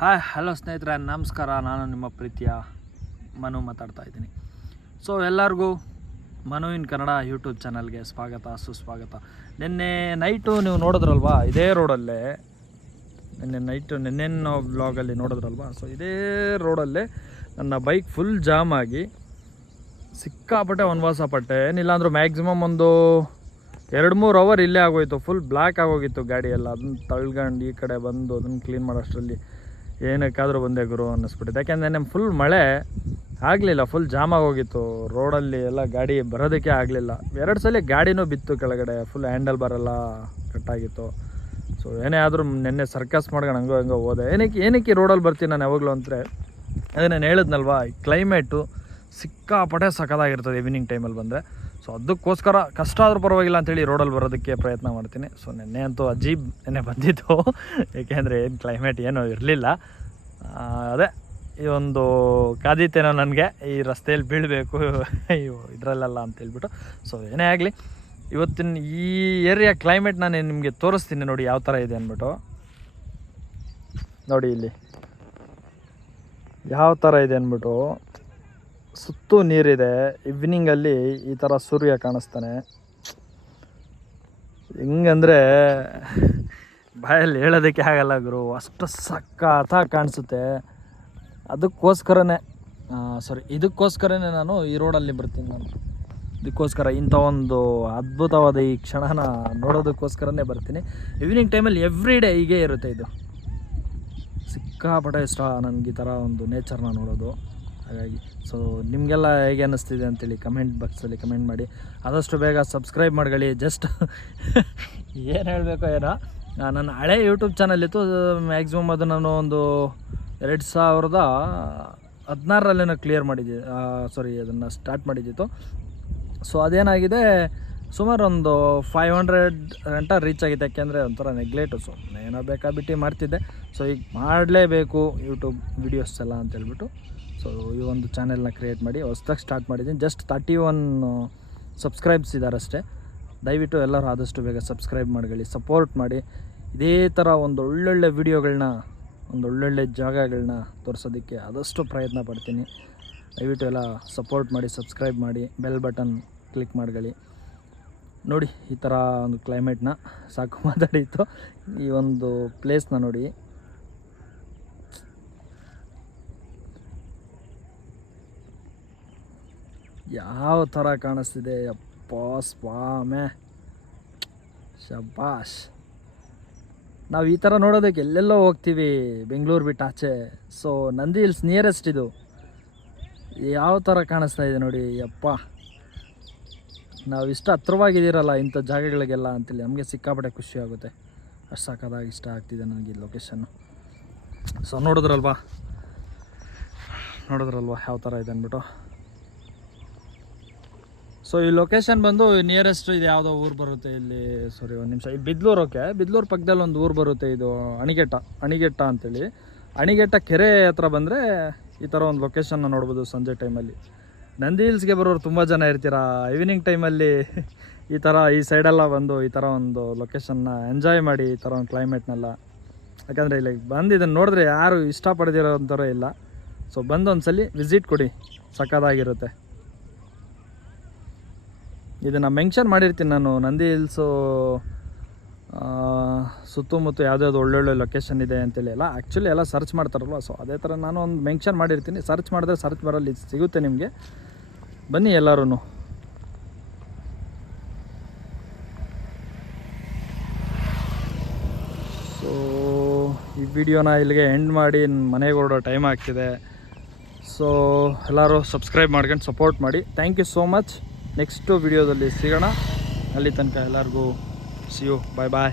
Hi hello ಸ್ನೇಹಿತರೆ, ನಮಸ್ಕಾರ. ನಾನು ನಿಮ್ಮ ಪ್ರೀತಿಯ ಮನು ಮಾತಾಡ್ತಾ ಇದ್ದೀನಿ. ಸೊ ಎಲ್ಲರಿಗೂ ಮನುವಿನ್ ಕನ್ನಡ ಯೂಟ್ಯೂಬ್ ಚಾನಲ್ಗೆ ಸ್ವಾಗತ, ಸುಸ್ವಾಗತ. ನಿನ್ನೆ ನೈಟು ನೀವು ನೋಡಿದ್ರಲ್ವಾ, ಇದೇ ರೋಡಲ್ಲೇ ನಿನ್ನೆ ಬ್ಲಾಗಲ್ಲಿ ನೋಡಿದ್ರಲ್ವಾ. ಸೊ ಇದೇ ರೋಡಲ್ಲೇ ನನ್ನ ಬೈಕ್ ಫುಲ್ ಜಾಮ್ ಆಗಿ ಸಿಕ್ಕಾಪಟ್ಟೆ ವನವಾಸ ಪಟ್ಟೆ. ಏನಿಲ್ಲ ಅಂದರೂ ಮ್ಯಾಕ್ಸಿಮಮ್ ಒಂದು 2-3 ಅವರ್ ಇಲ್ಲೇ ಆಗೋಯ್ತು. ಫುಲ್ ಬ್ಲ್ಯಾಕ್ ಆಗೋಗಿತ್ತು ಗಾಡಿ ಎಲ್ಲ. ಅದನ್ನು ತಳ್ಕೊಂಡು ಈ ಕಡೆ ಬಂದು ಅದನ್ನು ಕ್ಲೀನ್ ಮಾಡೋಷ್ಟರಲ್ಲಿ ಏನಕ್ಕಾದರೂ ಬಂದೆ ಗುರು ಅನ್ನಿಸ್ಬಿಟ್ಟಿದೆ. ಯಾಕೆಂದರೆ ನೆನ್ನೆ ಫುಲ್ ಮಳೆ ಆಗಲಿಲ್ಲ, ಫುಲ್ ಜಾಮ್ ಆಗೋಗಿತ್ತು ರೋಡಲ್ಲಿ ಎಲ್ಲ. ಗಾಡಿ ಬರೋದಕ್ಕೆ ಆಗಲಿಲ್ಲ. 2 ಸಲ ಗಾಡಿನೂ ಬಿತ್ತು ಕೆಳಗಡೆ, ಫುಲ್ ಹ್ಯಾಂಡಲ್ ಬಾರೆಲ್ಲ ಕಟ್ಟಾಗಿತ್ತು. ಸೊ ಏನೇ ಆದರೂ ನಿನ್ನೆ ಸರ್ಕಸ್ ಮಾಡ್ಕೊಂಡು ಹಂಗೋ ಹೋದೆ. ಏನಕ್ಕೆ ಈ ರೋಡಲ್ಲಿ ಬರ್ತೀನಿ ನಾನು ಯಾವಾಗಲೂ ಅಂದರೆ, ಅದೇ ನಾನು ಹೇಳಿದ್ನಲ್ವಾ, ಈ ಕ್ಲೈಮೇಟು ಸಿಕ್ಕಾಪಟ್ಟೆ ಸಖತ್ತಾಗಿರ್ತದೆ ಈವ್ನಿಂಗ್ ಟೈಮಲ್ಲಿ ಬಂದರೆ. ಸೊ ಅದಕ್ಕೋಸ್ಕರ ಕಷ್ಟ ಆದರೂ ಪರವಾಗಿಲ್ಲ ಅಂಥೇಳಿ ರೋಡಲ್ಲಿ ಬರೋದಕ್ಕೆ ಪ್ರಯತ್ನ ಮಾಡ್ತೀನಿ. ಸೊ ನೆನ್ನೆ ಅಂತೂ ಅಜೀಬ್ ನೆನ್ನೆ ಬಂದಿತ್ತು, ಏಕೆಂದರೆ ಏನು ಕ್ಲೈಮೇಟ್ ಏನೂ ಇರಲಿಲ್ಲ. ಅದೇ ಈ ಒಂದು ಕಾದಿತ್ತೇನೋ ನನಗೆ ಈ ರಸ್ತೆಯಲ್ಲಿ ಬೀಳಬೇಕು ಇದರಲ್ಲೆಲ್ಲ ಅಂತೇಳ್ಬಿಟ್ಟು. ಸೊ ಏನೇ ಆಗಲಿ, ಇವತ್ತಿನ ಈ ಏರಿಯಾ ಕ್ಲೈಮೇಟ್ ನಾನು ನಿಮಗೆ ತೋರಿಸ್ತೀನಿ ನೋಡಿ ಯಾವ ಥರ ಇದೆ ಅಂದ್ಬಿಟ್ಟು. ನೋಡಿ ಇಲ್ಲಿ ಯಾವ ಥರ ಇದೆ ಅಂದ್ಬಿಟ್ಟು. ಸುತ್ತೂ ನೀರಿದೆ. ಈವ್ನಿಂಗಲ್ಲಿ ಈ ಥರ ಸೂರ್ಯ ಕಾಣಿಸ್ತಾನೆ. ಹೆಂಗಂದರೆ ಬಾಯಲ್ಲಿ ಹೇಳೋದಕ್ಕೆ ಆಗಲ್ಲ ಗುರು, ಅಷ್ಟು ಸಖತ್ತಾಗಿ ಕಾಣಿಸುತ್ತೆ. ಇದಕ್ಕೋಸ್ಕರನೇ ನಾನು ಈ ರೋಡಲ್ಲಿ ಬರ್ತೀನಿ. ನಾನು ಇದಕ್ಕೋಸ್ಕರ ಇಂಥ ಒಂದು ಅದ್ಭುತವಾದ ಈ ಕ್ಷಣನ ನೋಡೋದಕ್ಕೋಸ್ಕರನೇ ಬರ್ತೀನಿ. ಈವ್ನಿಂಗ್ ಟೈಮಲ್ಲಿ ಎವ್ರಿ ಡೇ ಹೀಗೆ ಇರುತ್ತೆ. ಇದು ಸಿಕ್ಕಾಪಟ್ಟೆ ಇಷ್ಟ ನನಗೆ ಈ ಥರ ಒಂದು ನೇಚರ್ನ ನೋಡೋದು. ಹಾಗಾಗಿ ಸೊ ನಿಮಗೆಲ್ಲ ಹೇಗೆ ಅನ್ನಿಸ್ತಿದೆ ಅಂತೇಳಿ ಕಮೆಂಟ್ ಬಾಕ್ಸಲ್ಲಿ ಕಮೆಂಟ್ ಮಾಡಿ. ಆದಷ್ಟು ಬೇಗ ಸಬ್ಸ್ಕ್ರೈಬ್ ಮಾಡ್ಕೊಳ್ಳಿ. ಜಸ್ಟ್ ಏನು ಹೇಳಬೇಕೋ ಏನೋ, ನನ್ನ ಹಳೆ ಯೂಟ್ಯೂಬ್ ಚಾನಲ್ ಇತ್ತು. ಮ್ಯಾಕ್ಸಿಮಮ್ ಅದು ನಾನು ಒಂದು 2016 ಕ್ಲಿಯರ್ ಮಾಡಿದ್ದೆ. ಅದನ್ನು ಸ್ಟಾರ್ಟ್ ಮಾಡಿದ್ದಿತ್ತು. ಸೊ ಅದೇನಾಗಿದೆ, ಸುಮಾರು ಒಂದು 500 ಗಂಟ ರೀಚ್ ಆಗಿದೆ. ಯಾಕೆಂದರೆ ಒಂಥರ ನೆಗ್ಲೆಕ್ಟು. ಸೊ ಏನೋ ಬೇಕಾಬಿಟ್ಟು ಮಾಡ್ತಿದ್ದೆ. ಸೊ ಈಗ ಮಾಡಲೇಬೇಕು ಯೂಟ್ಯೂಬ್ ವೀಡಿಯೋಸ್ ಎಲ್ಲ ಅಂತೇಳ್ಬಿಟ್ಟು ಸೊ ಈ ಒಂದು ಚಾನೆಲ್ನ ಕ್ರಿಯೇಟ್ ಮಾಡಿ ಹೊಸ್ದಾಗಿ ಸ್ಟಾರ್ಟ್ ಮಾಡಿದ್ದೀನಿ. ಜಸ್ಟ್ 31 ಸಬ್ಸ್ಕ್ರೈಬ್ಸ್ ಇದ್ದಾರೆ ಅಷ್ಟೇ. ದಯವಿಟ್ಟು ಎಲ್ಲರೂ ಆದಷ್ಟು ಬೇಗ ಸಬ್ಸ್ಕ್ರೈಬ್ ಮಾಡ್ಕೊಳ್ಳಿ, ಸಪೋರ್ಟ್ ಮಾಡಿ. ಇದೇ ಥರ ಒಂದು ಒಳ್ಳೊಳ್ಳೆ ವೀಡಿಯೋಗಳನ್ನ, ಒಂದು ಒಳ್ಳೊಳ್ಳೆ ಜಾಗಗಳನ್ನ ತೋರಿಸೋದಕ್ಕೆ ಆದಷ್ಟು ಪ್ರಯತ್ನ ಪಡ್ತೀನಿ. ದಯವಿಟ್ಟು ಎಲ್ಲ ಸಪೋರ್ಟ್ ಮಾಡಿ, ಸಬ್ಸ್ಕ್ರೈಬ್ ಮಾಡಿ, ಬೆಲ್ ಬಟನ್ ಕ್ಲಿಕ್ ಮಾಡ್ಕೊಳ್ಳಿ. ನೋಡಿ ಈ ಥರ ಒಂದು ಕ್ಲೈಮೇಟ್ನ ಸಾಕು ಮಾತಾಡಿತ್ತು. ಈ ಒಂದು ಪ್ಲೇಸ್ನ ನೋಡಿ, ಯಾವ ಥರ ಕಾಣಿಸ್ತಿದೆ. ಯಪ್ಪ ಸ್ವಾಮೆ, ಶಬಾಷ್. ನಾವು ಈ ಥರ ನೋಡೋದಕ್ಕೆ ಎಲ್ಲೆಲ್ಲೋ ಹೋಗ್ತೀವಿ, ಬೆಂಗಳೂರು ಬಿಟ್ಟು ಆಚೆ. ಸೊ ನಂದಿ ಹಿಲ್ಸ್ ನಿಯರೆಸ್ಟ್ ಇದು. ಯಾವ ಥರ ಕಾಣಿಸ್ತಾ ಇದೆ ನೋಡಿ. ಯಪ್ಪ, ನಾವು ಇಷ್ಟ ಹತ್ರವಾಗಿದ್ದೀರಲ್ಲ ಇಂಥ ಜಾಗಗಳಿಗೆಲ್ಲ ಅಂತೇಳಿ ನಮಗೆ ಸಿಕ್ಕಾಪಟ್ಟೆ ಖುಷಿ ಆಗುತ್ತೆ. ಅಷ್ಟು ಸಾಕಾದಾಗ ಇಷ್ಟ ಆಗ್ತಿದೆ ನನಗೆ ಈ ಲೊಕೇಶನ್ನು. ಸೊ ನೋಡಿದ್ರಲ್ವಾ ಯಾವ ಥರ ಇದೆ ಅಂದ್ಬಿಟ್ಟು. ಸೊ ಈ ಲೊಕೇಶನ್ ಬಂದು ನಿಯರೆಸ್ಟ್ ಇದು ಯಾವುದೋ ಊರು ಬರುತ್ತೆ ಇಲ್ಲಿ. ಒಂದು ನಿಮಿಷ. ಈ ಬಿದ್ಲೂರು ಪಕ್ಕದಲ್ಲಿ ಒಂದು ಊರು ಬರುತ್ತೆ. ಇದು ಅಣಿಗೆಟ್ಟ ಅಂತೇಳಿ. ಅಣಿಗೆಟ್ಟ ಕೆರೆ ಹತ್ರ ಬಂದರೆ ಈ ಥರ ಒಂದು ಲೊಕೇಶನ್ನ ನೋಡ್ಬೋದು ಸಂಜೆ ಟೈಮಲ್ಲಿ. ನಂದಿ ಹಿಲ್ಸ್ಗೆ ಬರೋರು ತುಂಬ ಜನ ಇರ್ತೀರ. ಈವ್ನಿಂಗ್ ಟೈಮಲ್ಲಿ ಈ ಥರ ಈ ಸೈಡೆಲ್ಲ ಬಂದು ಈ ಥರ ಒಂದು ಲೊಕೇಶನ್ನ ಎಂಜಾಯ್ ಮಾಡಿ, ಈ ಥರ ಒಂದು ಕ್ಲೈಮೇಟ್ನೆಲ್ಲ. ಯಾಕಂದರೆ ಇಲ್ಲಿ ಬಂದು ಇದನ್ನು ನೋಡಿದ್ರೆ ಯಾರು ಇಷ್ಟಪಡ್ದಿರೋ ಥರ ಇಲ್ಲ. ಸೊ ಬಂದು ಒಂದ್ಸಲಿ ವಿಸಿಟ್ ಕೊಡಿ, ಸಕ್ಕತ್ತಾಗಿರುತ್ತೆ. ಇದನ್ನು ಮೆನ್ಷನ್ ಮಾಡಿರ್ತೀನಿ ನಾನು, ನಂದಿ ಹಿಲ್ಸು ಸುತ್ತಮುತ್ತ ಯಾವುದ್ಯಾವುದು ಒಳ್ಳೊಳ್ಳೆ ಲೊಕೇಶನ್ ಇದೆ ಅಂತೇಳಿ ಎಲ್ಲ. ಆ್ಯಕ್ಚುಲಿ ಎಲ್ಲ ಸರ್ಚ್ ಮಾಡ್ತಾರಲ್ವ, ಸೊ ಅದೇ ಥರ ನಾನು ಒಂದು ಮೆನ್ಷನ್ ಮಾಡಿರ್ತೀನಿ. ಸರ್ಚ್ ಮಾಡಿದ್ರೆ ಸರ್ಚ್ ಬರಲ್ಲಿ ಸಿಗುತ್ತೆ ನಿಮಗೆ. ಬನ್ನಿ ಎಲ್ಲರೂ. ಸೊ ಈ ವಿಡಿಯೋನ ಇಲ್ಲಿಗೆ ಎಂಡ್ ಮಾಡಿ ಮನೆಗೆ ಹೊರಡೋ ಟೈಮ್ ಆಗ್ತಿದೆ. ಸೊ ಎಲ್ಲರೂ ಸಬ್ಸ್ಕ್ರೈಬ್ ಮಾಡ್ಕೊಂಡು ಸಪೋರ್ಟ್ ಮಾಡಿ. Thank you so much. Next ವಿಡಿಯೋದಲ್ಲಿ ಸಿಗೋಣ. ಅಲ್ಲಿ ತನಕ ಎಲ್ಲರಿಗೂ ಸಿ ಯು, ಬಾಯ್ ಬಾಯ್.